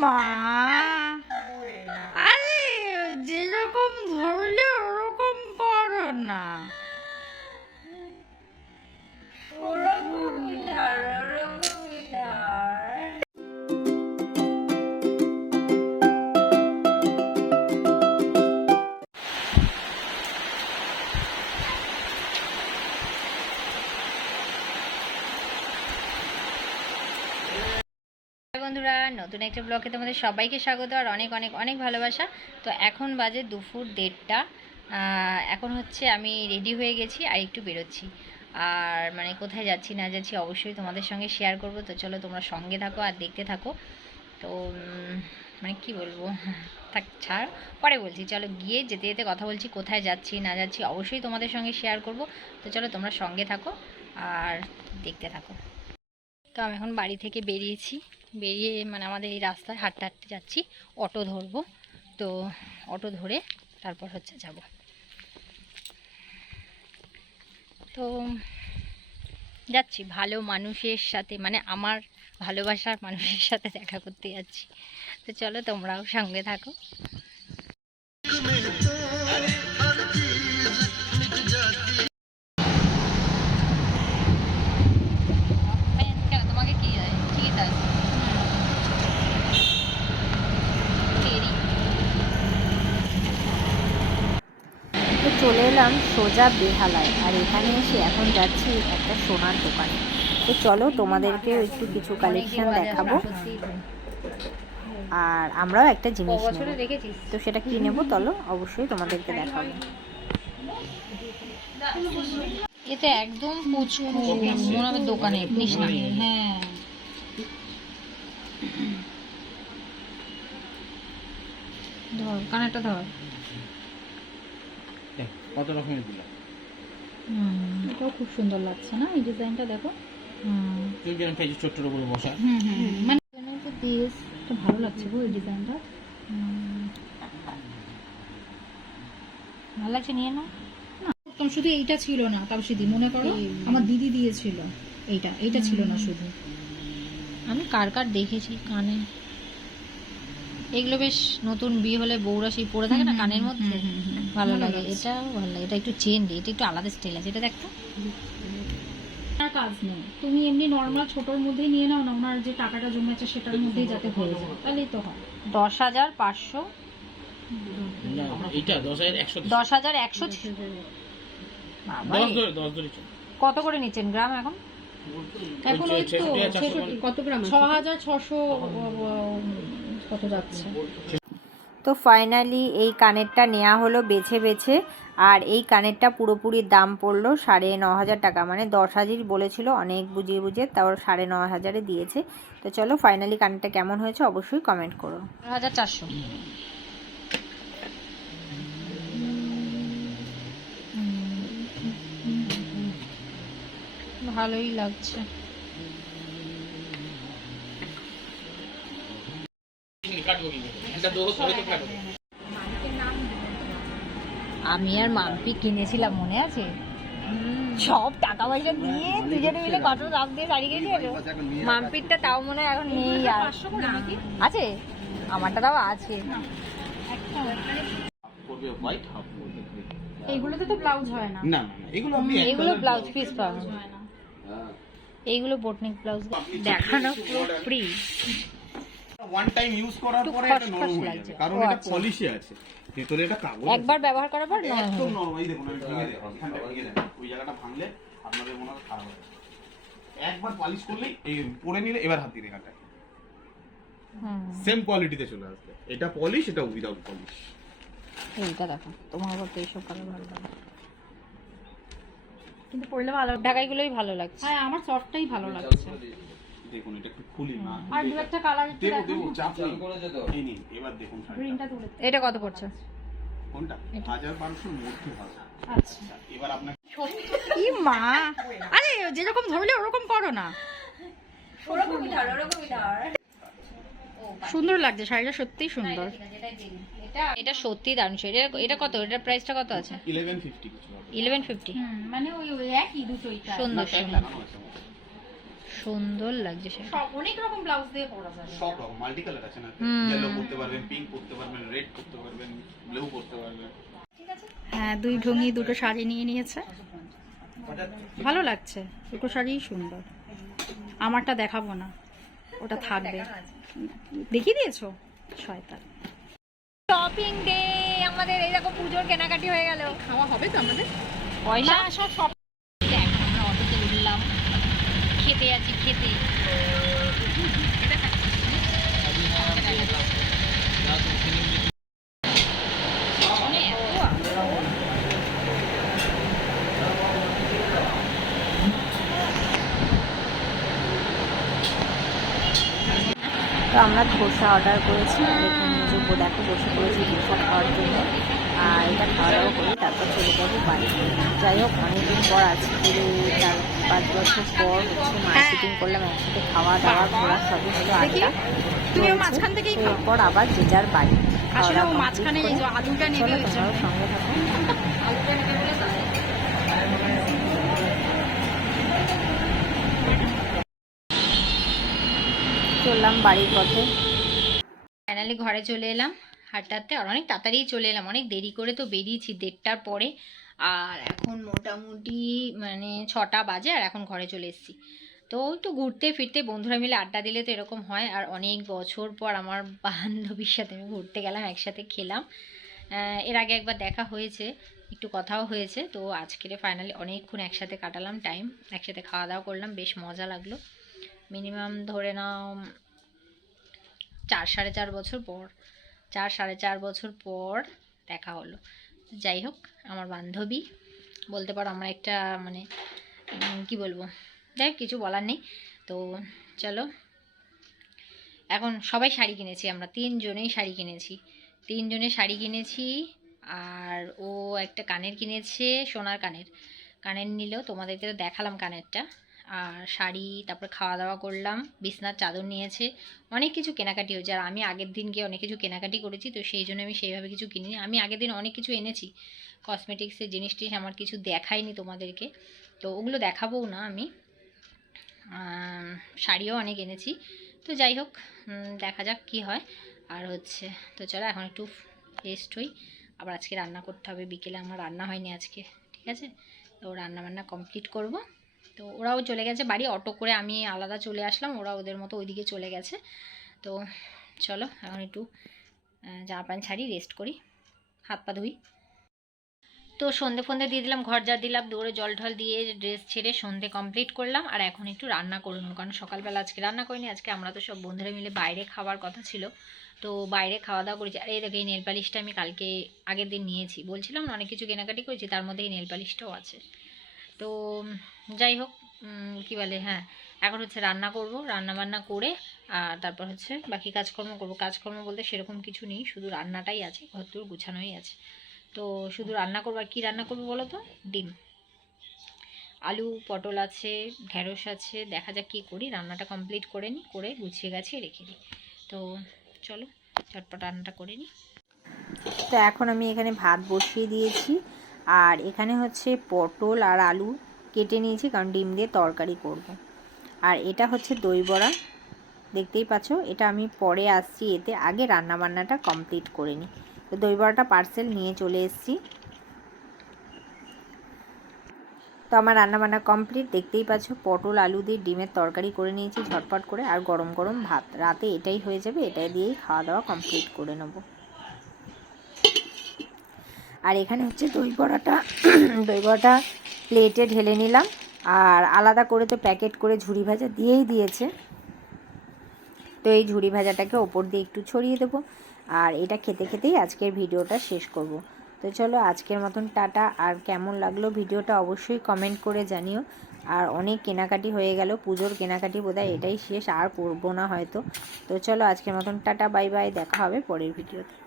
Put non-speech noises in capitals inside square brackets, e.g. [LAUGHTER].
মা আরে যেরকম ধরলে ওরকম করো না। নতুন একটা ব্লগে তোমাদের সবাইকে স্বাগত আর অনেক অনেক অনেক ভালোবাসা। তো এখন বাজে দুপুর দেড়টা। এখন হচ্ছে আমি রেডি হয়ে গেছি আর একটু বেরোচ্ছি। আর মানে কোথায় যাচ্ছি, না যাচ্ছি অবশ্যই তোমাদের সঙ্গে শেয়ার করব। তো চলো তোমরা সঙ্গে থাকো আর দেখতে থাকো। তো মানে কি বলব? [LAUGHS] থাক, ছাড়। পরে বলছি, চলো গিয়ে যেতে যেতে কথা বলছি, কোথায় যাচ্ছি, না যাচ্ছি অবশ্যই তোমাদের সঙ্গে শেয়ার করব। তো চলো তোমরা সঙ্গে থাকো আর দেখতে থাকো। তো আমি এখন বাড়ি থেকে বেরিয়েছি। বেরিয়ে মানে আমাদের এই রাস্তায় হাঁটতে হাঁটতে যাচ্ছি। অটো ধরবো। তো অটো ধরে তারপর হচ্ছে যাব। তো যাচ্ছি। ভালো মানুষের সাথে মানে আমার ভালোবাসার মানুষের সাথে দেখা করতে যাচ্ছি। তো চলো তোমরাও সঙ্গে থাকো। চলে এলাম সোজা বেহালায়। আর এখানে এসে এখন যাচ্ছি একটা সোনার দোকানে। তো চলো তোমাদেরকেও একটু কিছু কালেকশন দেখাবো। আর আমরাও একটা জিনিস তো সেটা কি নেব চলো অবশ্যই তোমাদেরকে দেখাবো। এতে একদম পুচকু হবে দোকানে নিস না। হ্যাঁ। ধর কানেরটা ধর। কত রকমের দিলাম এটাও খুব সুন্দর লাগছে না? এই ডিজাইনটা দেখো। ছোট্টর উপরে বসা। হুম হুম মানে দিস এটা ভালো লাগছে গো এই ডিজাইনটা। ভালো লাগছে নিয়ে নাও। একদম শুধু এইটা ছিল না তাপসিদি মনে করো আমার দিদি দিয়েছিল। এইটা এইটা ছিল না শুধু। আমি কার কার দেখেছি কানে। এগুলো বেশ নতুন বিয়ে হলে বউরা সেই পরে থাকে না কানের মধ্যে ভালো লাগে এটা ভালো লাগে এটা একটু চেন দিয়ে এটা একটু আলাদা স্টাইল আছে এটা আর কাজ নেই তুমি এমনি নর্মাল ছোটর মধ্যেই নিয়ে নাও না ওনার যে টাকাটা জমেছে সেটার মধ্যেই যাতে হয়ে যায় তাহলেই তো হয় দশ হাজার পাঁচশো এইটা দশ হাজার একশো। কত করে নিচ্ছেন গ্রাম এখন এখন ওই তো কত গ্রাম ছ হাজার ছশো কত যাচ্ছে? তো ফাইনালি এই কানেরটা নেওয়া হলো বেছে বেছে আর এই কানেরটা পুরোপুরি দাম পড়ল সাড়ে ন হাজার টাকা। মানে দশ হাজার বলেছিল অনেক বুঝিয়ে বুঝিয়ে তাও সাড়ে ন হাজারে দিয়েছে। তো চলো ফাইনালি কানেরটা কেমন হয়েছে অবশ্যই কমেন্ট করো। হাজার চারশো। ভালোই লাগছে। কাটবো কি কাটবো। আমি আর মাম্পি কিনেছিলাম মনে আছে? সব টাকা পয়সা দিয়ে দুজনে মিলে কত দাম দিয়ে শাড়ি কিনেছিল মাম্পিরটা তাও মনে হয় এখন নেই আর। আছে? আমারটা তাও আছে। এইগুলোতে তো ব্লাউজ হয় না। না না না, এগুলো আপনি এক এগুলো ব্লাউজ পিস এইগুলো বোটনিক ব্লাউজ। দেখানো পুরো ফ্রি ওয়ান টাইম ইউজ করার পরে এটা নরম হয়ে যাবে। কারণ এটা আচ্ছা। পলিশে আছে। ভেতরে এটা কাগজ একবার ব্যবহার করার পর নয় একদম নরম। এই দেখুন আমি ভেঙে দেখো এখানটা ভেঙে দেখো ওই জায়গাটা ভাঙলে আপনাদের মনে হবে খারাপ হবে। একবার পালিশ করলেই এই পরে নিলে এবার হাত দিয়ে এখানটা সেম কোয়ালিটিতে চলে আসবে। এটা পলিশ এটা উইদাউট পলিশ এইটা দেখো তোমার আবার তো এইসব কালার ভালো লাগে। কিন্তু পরলে ভালো ঢাকাইগুলোই ভালো লাগছে। হ্যাঁ আমার সফটটাই ভালো লাগছে। দেখুন এটা একটু খুলি না। আর দু একটা কালার একটু দেবো দেখো। দেবো চাপ নেই। এই নিন এবার দেখুন। গ্রিনটা তুলে এটা কত পড়ছে? কোনটা? মধ্যে হবে। আচ্ছা। এবার আপনাকে ই মা! আরে যেরকম ধরলে ওরকম করো না। সুন্দর লাগছে শাড়িটা সত্যিই সুন্দর। এটা সত্যি দারুণ শাড়ি। এটা এটা কত? এটার প্রাইসটা কত আছে? ইলেভেন ফিফটি কিছু হবে। ইলেভেন ফিফটি মানে ওই একই দুটোই সুন্দর সুন্দর লাগছে সেটা। সব অনেক রকম ব্লাউজ দিয়ে পরা যাবে। সব রকম মাল্টি কালার আছে না? হুম। ইয়েলো করতে পারবেন পিঙ্ক করতে পারবেন রেড করতে পারবেন ব্লু করতে পারবেন। হ্যাঁ দুই ঢঙি দুটো শাড়ি নিয়ে নিয়েছে। ভালো লাগছে দুটো শাড়িই সুন্দর। আমারটা দেখাবো না ওটা থাকবে। দেখিয়ে দিয়েছ? শয়তান। শপিং ডে আমাদের এই দেখো পুজোর কেনাকাটি হয়ে গেল। খাওয়া হবে তো আমাদের? পয়সা? সব সব দেখ আমরা অটোতে উঠলাম খেতে আছি খেতে তো আমরা ধোসা অর্ডার করেছি। দেখো বসে পড়েছি ধোসা খাওয়ার জন্য। এটা খাওয়া দাওয়া করে তারপর চলে যাব বাড়ি। যাই হোক অনেকদিন পর আজকে চার পাঁচ বছর পর হচ্ছে মার্কেটিং করলাম একসাথে খাওয়া দাওয়া ঘোরা সবই হলো আড্ডা। এরপর আবার যে যার বাড়ি খাওয়া দাওয়া চলো সঙ্গে। চললাম বাড়ির পথে। ফাইনালি ঘরে চলে এলাম। হাঁটতে আর অনেক তাড়াতাড়ি চলে এলাম। অনেক দেরি করে তো বেরিয়েছি দেড়টার পরে। আর এখন মোটামুটি মানে ছটা বাজে আর এখন ঘরে চলে এসেছি। তো একটু ঘুরতে ফিরতে বন্ধুরা মিলে আড্ডা দিলে তো এরকম হয়। আর অনেক বছর পর আমার বান্ধবীর সাথে আমি ঘুরতে গেলাম, একসাথে খেলাম। এর আগে একবার দেখা হয়েছে, একটু কথাও হয়েছে। তো আজকের ফাইনালি অনেকক্ষণ একসাথে কাটালাম টাইম, একসাথে খাওয়া দাওয়া করলাম, বেশ মজা লাগল। মিনিমাম ধরে নাও চার, সাড়ে চার বছর পর চার, সাড়ে চার বছর পর দেখা হলো। যাই হোক, আমার বান্ধবী, বলতে পারো আমরা একটা মানে কি বলব? যাই কিছু বলার নেই। তো চলো, এখন সবাই শাড়ি কিনেছি আমরা, তিনজনেই শাড়ি কিনেছি। তিনজনে শাড়ি কিনেছি, আর ও একটা কানের কিনেছে, সোনার কানের। কানের নিলেও তোমাদেরকে তো দেখালাম কানেরটা। আর শাড়ি, তারপর খাওয়া দাওয়া করলাম, বিছনার চাদর নিয়েছে। অনেক কিছু কেনাকাটি হয়েছে আর আমি আগের দিন গিয়ে অনেক কিছু কেনাকাটি করেছি, তো সেই জন্য আমি সেইভাবে কিছু কিনিনি। আমি আগের দিন অনেক কিছু এনেছি কসমেটিক্সের জিনিস জিনিসটি আমার কিছু দেখাইনি তোমাদেরকে, তো ওগুলো দেখাবোও না আমি। শাড়িও অনেক এনেছি, তো যাই হোক দেখা যাক কি হয়। আর হচ্ছে, তো চলো এখন একটু রেস্ট হই, আবার আজকে রান্না করতে হবে, বিকেলে আমার রান্না হয়নি আজকে, ঠিক আছে? তো রান্না বান্না কমপ্লিট করব। তো ওরাও চলে গেছে বাড়ি, অটো করে আমি আলাদা চলে আসলাম ওরা ওদের মতো ওইদিকে চলে গেছে। তো চলো, এখন একটু জামা প্যান্ট ছাড়ি রেস্ট করি, হাত পা ধুই। তো সন্ধে ফন্ধে দিয়ে দিলাম, ঘর যা দিলাম দৌড়ে জল ঢল দিয়ে ড্রেস ছেড়ে সন্ধে কমপ্লিট করলাম, আর এখন একটু রান্না করে নেব, কারণ সকালবেলা আজকে রান্না করিনি, আজকে আমরা তো সব বন্ধুরা মিলে বাইরে খাওয়ার কথা ছিল। তো বাইরে খাওয়া দাওয়া করেছি, আর এই দেখো এই নেল পালিশটা আমি কালকে আগের দিন নিয়েছি, বলছিলাম অনেক কিছু কেনাকাটি করেছি, তার মধ্যে এই নেল পালিশটাও আছে। তো যাই হোক কি বলে হ্যাঁ এখন হচ্ছে রান্না করব, রান্না বান্না করে, আর তারপর হচ্ছে বাকি কাজকর্ম করব। কাজকর্ম বলতে সেরকম কিছু নেই, শুধু রান্নাটাই আছে ঘর তোর গুছানোই আছে। তো শুধু রান্না করব, আর কী রান্না করব বলো তো? ডিম। আলু, পটল আছে, ঢেঁড়স আছে, দেখা যাক কী করি, রান্নাটা কমপ্লিট করে নিই, করে গুছিয়ে গাছিয়ে রেখে দিই। তো চলো, চটপট রান্নাটা করে নিই। তো এখন আমি এখানে ভাত বসিয়ে দিয়েছি। আর এখানে হচ্ছে পটল আর আলু কেটে নিয়েছি, কারণ ডিম দিয়ে তরকারি করব। আর এটা হচ্ছে দই বড়া, দেখতেই পাচ্ছ? এটা আমি পরে আসছি, এতে আগে রান্না বান্নাটা কমপ্লিট করে নিই। তো দই বড়াটা পার্সেল নিয়ে চলে এসেছি। তো আমার রান্না বান্না কমপ্লিট, দেখতেই পাচ্ছ? পটল, আলু দিয়ে ডিমের তরকারি করে নিয়েছি ঝটপট করে, আর গরম গরম ভাত। রাতে এটাই হয়ে যাবে, এটাই দিয়েই খাওয়া দাওয়া কমপ্লিট করে নেব। আর এখানে হচ্ছে দই বড়াটা [CLEARS THROAT] দই বড়াটা প্লেটে ঢেলে নিলাম। আর আলাদা করে তো প্যাকেট করে ঝুড়ি ভাজা দিয়েই দিয়েছে। তো এই ঝুড়ি ভাজাটাকে ওপর দিয়ে একটু ছড়িয়ে দেবো। আর এটা খেতে খেতেই আজকের ভিডিওটা শেষ করব। তো চলো আজকের মতন টাটা। আর কেমন লাগল ভিডিওটা অবশ্যই কমেন্ট করে জানিও। আর অনেক কেনাকাটি হয়ে গেল, পুজোর কেনাকাটি বোধহয় এটাই শেষ, আর করব না হয়তো। তো চলো আজকের মতন টাটা, বাই বাই, দেখা হবে পরের ভিডিওতে।